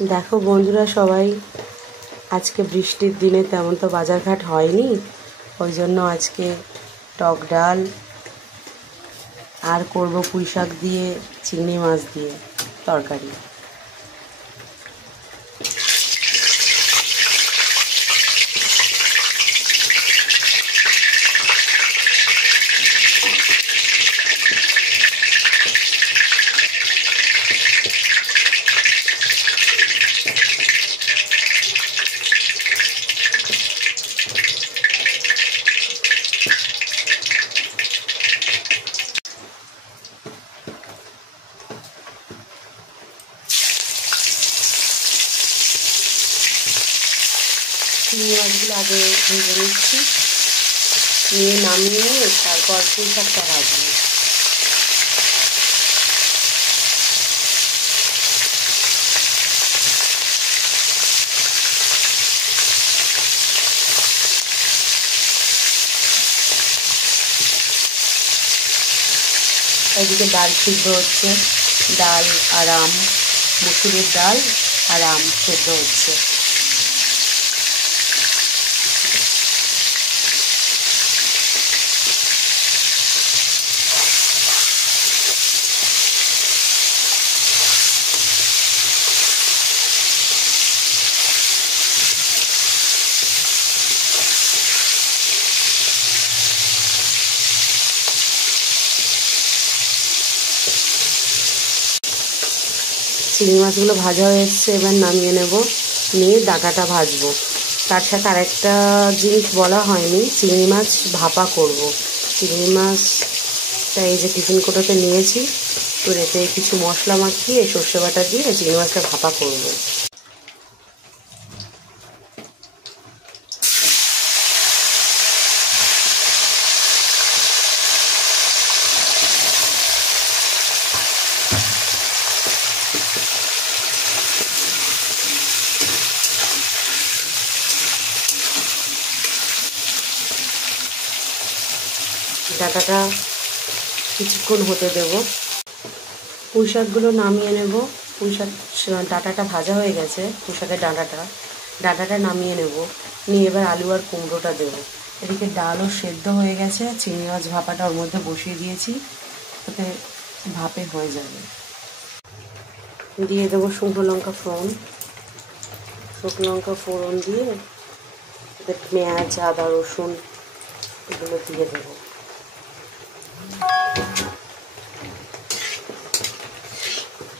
দেখো বন্ধুরা সবাই, আজকে বৃষ্টির দিনে তেমন তো বাজারঘাট হয়নি, ওই জন্য আজকে টক ডাল আর করব পুঁই শাক দিয়ে চিংড়ি মাছ দিয়ে তরকারি। চিংড়ি মাছগুলো আগে ভেজে নিচ্ছি, নিয়ে নামিয়ে নিয়ে তারপর পুঁই শাকটা ভাজবো। এদিকে ডাল সিদ্ধ হচ্ছে, ডাল আর আম, মুসুরের ডাল আর আম সেদ্ধ হচ্ছে। চিংড়ি মাছগুলো ভাজা হয়ে এসছে, এবার নামিয়ে নেব, নিয়ে ডাঁটাটা ভাজবো। তার সাথে আরেকটা জিনিস বলা হয়নি, চিংড়ি মাছ ভাপা করব। চিংড়ি মাছটা এই যে টিফিন কোটোতে নিয়েছি, তো এতে কিছু মশলা মাখিয়ে সর্ষে বাটা দিয়ে চিংড়ি মাছটা ভাপা করব। ডাঁটাটা কিছুক্ষণ হতে দেব। পুঁই শাকগুলো নামিয়ে নেব। পুঁই শাক ডাঁটাটা ভাজা হয়ে গেছে, পুঁই শাকের ডাঁটাটা নামিয়ে নেব, নিয়ে এবার আলু আর কুমড়োটা দেবো। এদিকে ডালও সেদ্ধ হয়ে গেছে, চিংড়ি মাছ ভাপাটা ওর মধ্যে বসিয়ে দিয়েছি, ওতে ভাপে হয়ে যাবে। দিয়ে দেবো শুকনো লঙ্কা ফোড়ন দিয়ে পেঁয়াজ, আদা, রসুন এগুলো দিয়ে দেবো।